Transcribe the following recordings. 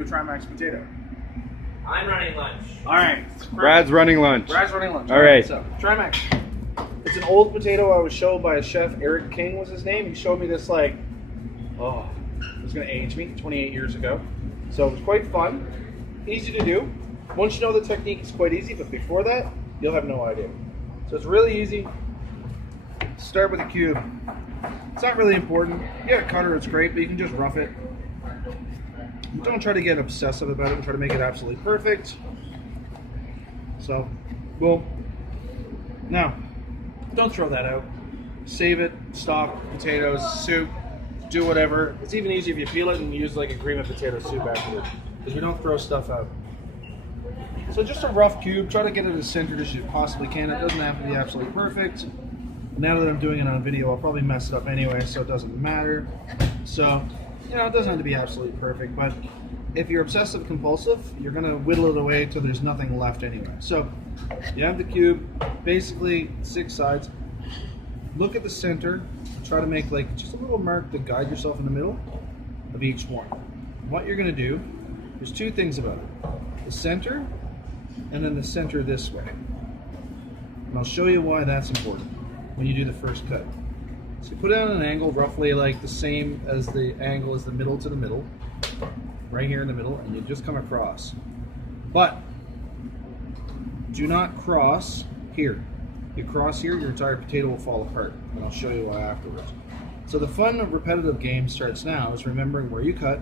Trimax potato. I'm running lunch. All right. Brad's running lunch. Brad's running lunch. All right. So Trimax. It's an old potato I was showed by a chef. Eric King was his name. He showed me this it was gonna age me 28 years ago. So it was quite fun, easy to do. Once you know the technique, it's quite easy. But before that, you'll have no idea. So it's really easy. Start with a cube. It's not really important. You got a cutter, it's great, but you can just rough it. Don't try to get obsessive about it and try to make it absolutely perfect. So, boom. Now, don't throw that out. Save it, stock, potatoes, soup, do whatever. It's even easier if you peel it and use like a cream of potato soup afterward, because we don't throw stuff out. So just a rough cube, try to get it as centered as you possibly can. It doesn't have to be absolutely perfect. Now that I'm doing it on video, I'll probably mess it up anyway, so it doesn't matter. So, you know, it doesn't have to be absolutely perfect, but if you're obsessive compulsive, you're gonna whittle it away till there's nothing left anyway. So you have the cube, basically 6 sides. Look at the center, try to make like just a little mark to guide yourself in the middle of each one. What you're gonna do, there's 2 things about it. The center, and then the center this way. And I'll show you why that's important when you do the first cut. So you put it on an angle roughly like the same as the angle as the middle to the middle, right here in the middle, and you just come across. But do not cross here. You cross here, your entire potato will fall apart, and I'll show you why afterwards. So the fun of repetitive game starts now is remembering where you cut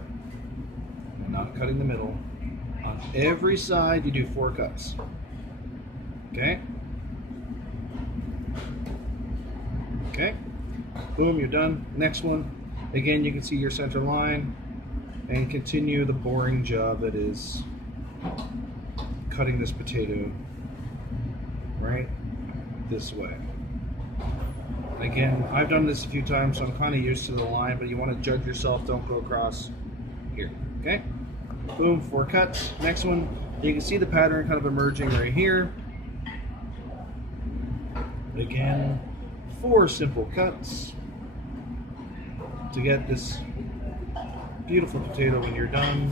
and not cutting the middle. On every side you do 4 cuts. Okay? Okay? Boom, you're done. Next one. Again, you can see your center line and continue the boring job that is cutting this potato right this way. Again, I've done this a few times, so I'm kind of used to the line, but you want to judge yourself. Don't go across here. Okay? Boom, 4 cuts. Next one. You can see the pattern kind of emerging right here. Again, 4 simple cuts to get this beautiful potato when you're done.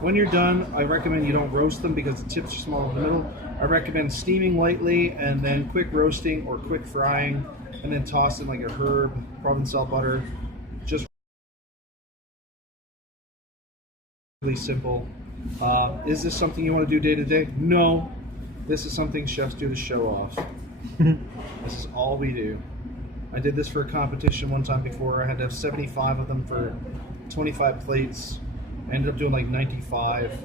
When you're done, I recommend you don't roast them because the tips are small in the middle. I recommend steaming lightly and then quick roasting or quick frying and then toss in like a herb, Provençal butter. Just really simple. Is this something you want to do day to day? No. This is something chefs do to show off. This is all we do. I did this for a competition one time before. I had to have 75 of them for 25 plates. I ended up doing like 95.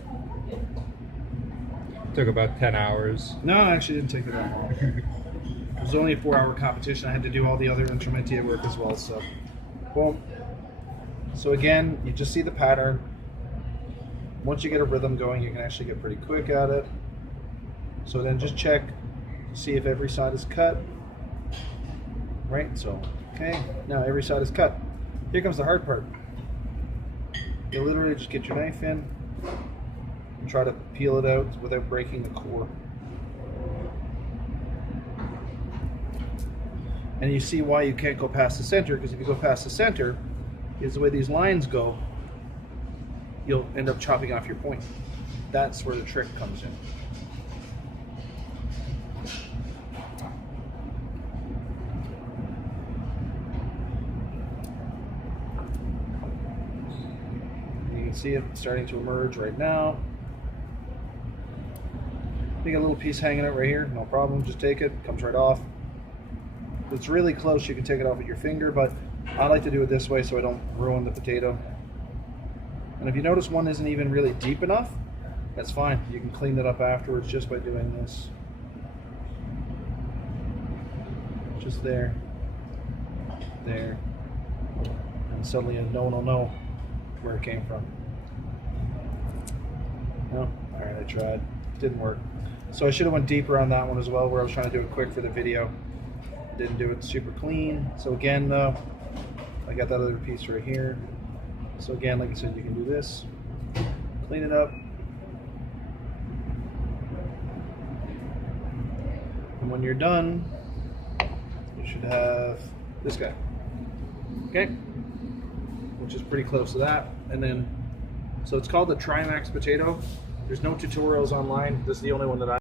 Took about 10 hours. No, it actually didn't take me that long. It was only a 4-hour competition. I had to do all the other intermediate work as well. So, boom. So again, you just see the pattern. Once you get a rhythm going, you can actually get pretty quick at it. So then just check, see if every side is cut. Right, so, okay, now every side is cut. Here comes the hard part. You literally just get your knife in and try to peel it out without breaking the core. And you see why you can't go past the center, because if you go past the center, is the way these lines go, you'll end up chopping off your point. That's where the trick comes in. See it starting to emerge right now. You got a little piece hanging out right here, no problem, just take it, comes right off. If it's really close, you can take it off with your finger, but I like to do it this way so I don't ruin the potato. And if you notice one isn't even really deep enough, that's fine. You can clean it up afterwards just by doing this. Just there, there, and suddenly no one will know where it came from. No? Alright, I tried. Didn't work. So I should have went deeper on that one as well, where I was trying to do it quick for the video. Didn't do it super clean. So again, though, I got that other piece right here. So again, like I said, you can do this. Clean it up. And when you're done, you should have this guy. Okay? Which is pretty close to that. And then So it's called the Trimax potato. There's no tutorials online. This is the only one that I